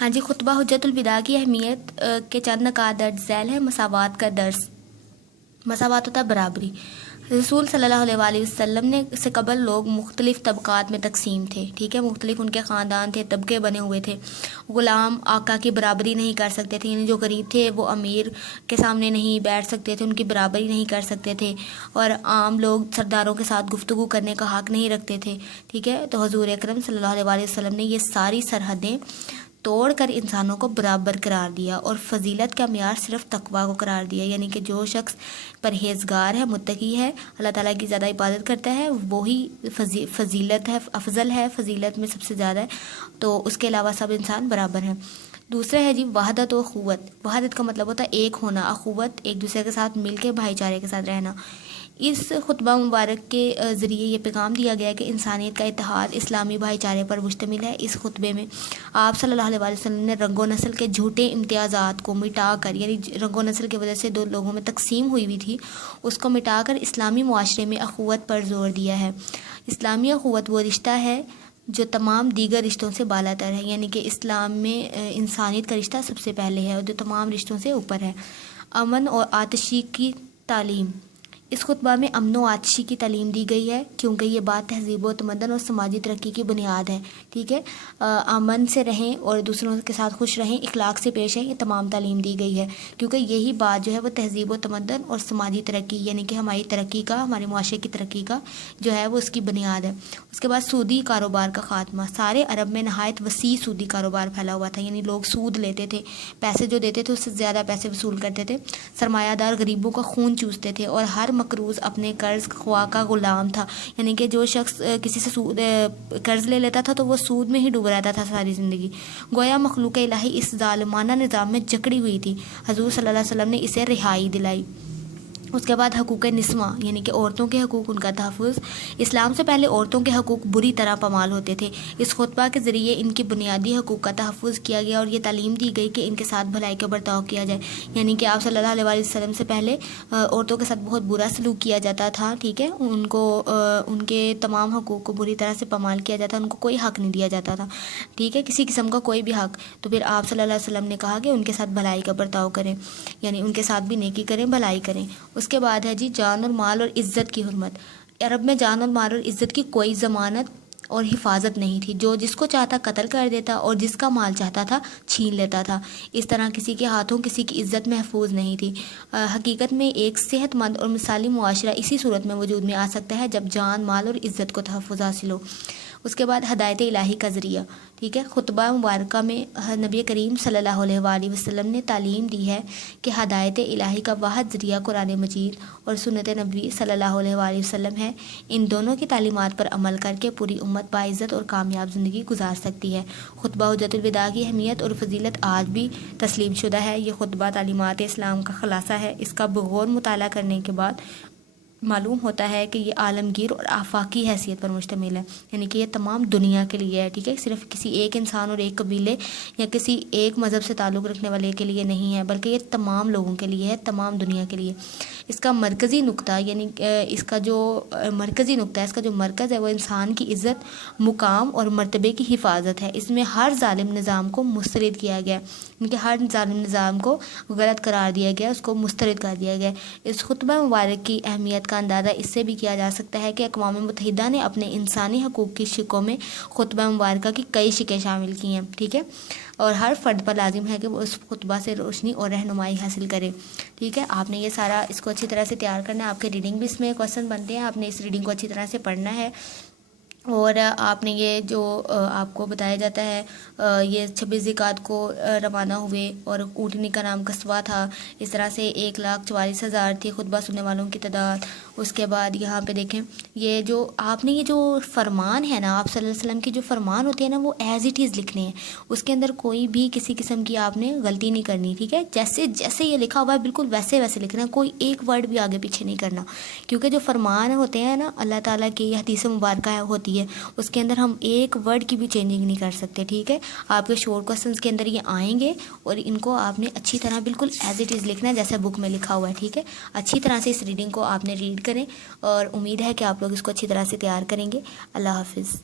ہاں جی، خطبہ حجت الوداع کی اہمیت کے چند نکات درج ذیل ہے۔ مساوات کا درس۔ مساوات ہوتا ہے برابری۔ رسول صلی اللہ علیہ وآلہ وسلم نے سے قبل لوگ مختلف طبقات میں تقسیم تھے، ٹھیک ہے، مختلف ان کے خاندان تھے، طبقے بنے ہوئے تھے۔ غلام آقا کی برابری نہیں کر سکتے تھے، یعنی جو غریب تھے وہ امیر کے سامنے نہیں بیٹھ سکتے تھے، ان کی برابری نہیں کر سکتے تھے، اور عام لوگ سرداروں کے ساتھ گفتگو کرنے کا حق نہیں رکھتے تھے، ٹھیک ہے۔ تو حضور اکرم صلی اللہ علیہ وآلہ وسلم نے یہ ساری سرحدیں توڑ کر انسانوں کو برابر قرار دیا، اور فضیلت کا معیار صرف تقویٰ کو قرار دیا، یعنی کہ جو شخص پرہیزگار ہے، متقی ہے، اللہ تعالیٰ کی زیادہ عبادت کرتا ہے، وہی فضیلت ہے، افضل ہے، فضیلت میں سب سے زیادہ ہے، تو اس کے علاوہ سب انسان برابر ہیں۔ دوسرا ہے جی وحدت و اخوت۔ وحدت کا مطلب ہوتا ہے ایک ہونا، اخوت ایک دوسرے کے ساتھ مل کے بھائی چارے کے ساتھ رہنا۔ اس خطبہ مبارک کے ذریعے یہ پیغام دیا گیا کہ انسانیت کا اتحاد اسلامی بھائی چارے پر مشتمل ہے۔ اس خطبے میں آپ صلی اللہ علیہ وسلم نے رنگ و نسل کے جھوٹے امتیازات کو مٹا کر، یعنی رنگ و نسل کی وجہ سے دو لوگوں میں تقسیم ہوئی تھی، اس کو مٹا کر اسلامی معاشرے میں اخوت پر زور دیا ہے۔ اسلامی اخوت وہ رشتہ ہے جو تمام دیگر رشتوں سے بالا تر ہے، یعنی کہ اسلام میں انسانیت کا رشتہ سب سے پہلے ہے اور جو تمام رشتوں سے اوپر ہے۔ امن اور آتشی کی تعلیم۔ اس خطبہ میں امن و آتشی کی تعلیم دی گئی ہے، کیونکہ یہ بات تہذیب و تمدن اور سماجی ترقی کی بنیاد ہے، ٹھیک ہے۔ امن سے رہیں اور دوسروں کے ساتھ خوش رہیں، اخلاق سے پیش ہیں، یہ تمام تعلیم دی گئی ہے، کیونکہ یہی بات جو ہے وہ تہذیب و تمدن اور سماجی ترقی، یعنی کہ ہماری ترقی کا، ہمارے معاشرے کی ترقی کا جو ہے وہ اس کی بنیاد ہے۔ اس کے بعد سودی کاروبار کا خاتمہ۔ سارے عرب میں نہایت وسیع سودی کاروبار پھیلا ہوا تھا، یعنی لوگ سود لیتے تھے، پیسے جو دیتے تھے اس سے زیادہ پیسے وصول کرتے تھے، سرمایہ دار غریبوں کا خون چوستے تھے، اور ہر مقروض اپنے قرض خواہ کا غلام تھا، یعنی کہ جو شخص کسی سے قرض لے لیتا تھا تو وہ سود میں ہی ڈوبا رہتا تھا ساری زندگی۔ گویا مخلوق الہی اس ظالمانہ نظام میں جکڑی ہوئی تھی، حضور صلی اللہ علیہ وسلم نے اسے رہائی دلائی۔ اس کے بعد حقوق نسواں، یعنی کہ عورتوں کے حقوق، ان کا تحفظ۔ اسلام سے پہلے عورتوں کے حقوق بری طرح پامال ہوتے تھے۔ اس خطبہ کے ذریعے ان کی بنیادی حقوق کا تحفظ کیا گیا، اور یہ تعلیم دی گئی کہ ان کے ساتھ بھلائی کا برتاؤ کیا جائے، یعنی کہ آپ صلی اللہ علیہ وسلم سے پہلے عورتوں کے ساتھ بہت برا سلوک کیا جاتا تھا، ٹھیک ہے، ان کو ان کے تمام حقوق کو بری طرح سے پامال کیا جاتا، ان کو کوئی حق نہیں دیا جاتا تھا، ٹھیک ہے، کسی قسم کا کوئی بھی حق۔ تو پھر آپ صلی اللہ علیہ وسلم نے کہا کہ ان کے ساتھ بھلائی کا برتاؤ کریں، یعنی ان کے ساتھ بھی نیکی کریں، بھلائی کریں۔ اس کے بعد ہے جی جان اور مال اور عزت کی حرمت۔ عرب میں جان اور مال اور عزت کی کوئی ضمانت اور حفاظت نہیں تھی، جو جس کو چاہتا قتل کر دیتا اور جس کا مال چاہتا تھا چھین لیتا تھا۔ اس طرح کسی کے ہاتھوں کسی کی عزت محفوظ نہیں تھی۔ حقیقت میں ایک صحت مند اور مثالی معاشرہ اسی صورت میں وجود میں آ سکتا ہے جب جان، مال اور عزت کو تحفظ حاصل ہو۔ اس کے بعد ہدایت الہی کا ذریعہ، ٹھیک ہے۔ خطبہ مبارکہ میں نبی کریم صلی اللہ علیہ وآلہ وسلم نے تعلیم دی ہے کہ ہدایت الہی کا واحد ذریعہ قرآن مجید اور سنت نبی صلی اللہ علیہ وآلہ وسلم ہے۔ ان دونوں کی تعلیمات پر عمل کر کے پوری امت باعزت اور کامیاب زندگی گزار سکتی ہے۔ خطبہ حجت الوداع کی اہمیت اور فضیلت آج بھی تسلیم شدہ ہے۔ یہ خطبہ تعلیمات اسلام کا خلاصہ ہے۔ اس کا بغور مطالعہ کرنے کے بعد معلوم ہوتا ہے کہ یہ عالمگیر اور آفاقی حیثیت پر مشتمل ہے، یعنی کہ یہ تمام دنیا کے لیے ہے، ٹھیک ہے، صرف کسی ایک انسان اور ایک قبیلے یا کسی ایک مذہب سے تعلق رکھنے والے کے لیے نہیں ہے، بلکہ یہ تمام لوگوں کے لیے ہے، تمام دنیا کے لیے۔ اس کا مرکزی نقطہ، یعنی اس کا جو مرکزی نقطہ ہے، اس کا جو مرکز ہے وہ انسان کی عزت، مقام اور مرتبے کی حفاظت ہے۔ اس میں ہر ظالم نظام کو مسترد کیا گیا، کیونکہ ہر ظالم نظام کو غلط قرار دیا گیا، اس کو مسترد کر دیا گیا۔ اس خطبہ مبارک کی اہمیت کا اندازہ اس سے بھی کیا جا سکتا ہے کہ اقوام متحدہ نے اپنے انسانی حقوق کی شقوں میں خطبہ مبارکہ کی کئی شقیں شامل کی ہیں، ٹھیک ہے، اور ہر فرد پر لازم ہے کہ وہ اس خطبہ سے روشنی اور رہنمائی حاصل کرے، ٹھیک ہے۔ آپ نے یہ سارا اس کو اچھی طرح سے تیار کرنا ہے، آپ کے ریڈنگ بھی اس میں کویسچن بنتے ہیں، آپ نے اس ریڈنگ کو اچھی طرح سے پڑھنا ہے، اور آپ نے یہ جو آپ کو بتایا جاتا ہے، یہ 26 ذی-القعدہ کو روانہ ہوئے اور اونٹنی کا نام قصوہ تھا، اس طرح سے 1,44,000 تھی خطبہ سننے والوں کی تعداد۔ اس کے بعد یہاں پہ دیکھیں، یہ جو آپ نے یہ جو فرمان ہے نا، آپ صلی اللہ علیہ وسلم کی جو فرمان ہوتے ہیں نا، وہ ایز اٹ از لکھنے ہیں، اس کے اندر کوئی بھی کسی قسم کی آپ نے غلطی نہیں کرنی، ٹھیک ہے، جیسے جیسے یہ لکھا ہوا ہے بالکل ویسے ویسے لکھنا ہے، کوئی ایک ورڈ بھی آگے پیچھے نہیں کرنا، کیونکہ جو فرمان ہوتے ہیں نا اللہ تعالیٰ کی حدیث مبارکہ ہوتی ہے، اس کے اندر ہم ایک ورڈ کی بھی چینجنگ نہیں کر سکتے، ٹھیک ہے۔ آپ کے شورٹ کوسچنس کے اندر یہ آئیں گے اور ان کو آپ نے اچھی طرح بالکل ایز اٹ از لکھنا ہے جیسے بک میں لکھا ہوا ہے، ٹھیک ہے۔ اچھی طرح سے اس ریڈنگ کو آپ نے ریڈ کریں، اور امید ہے کہ آپ لوگ اس کو اچھی طرح سے تیار کریں گے۔ اللہ حافظ۔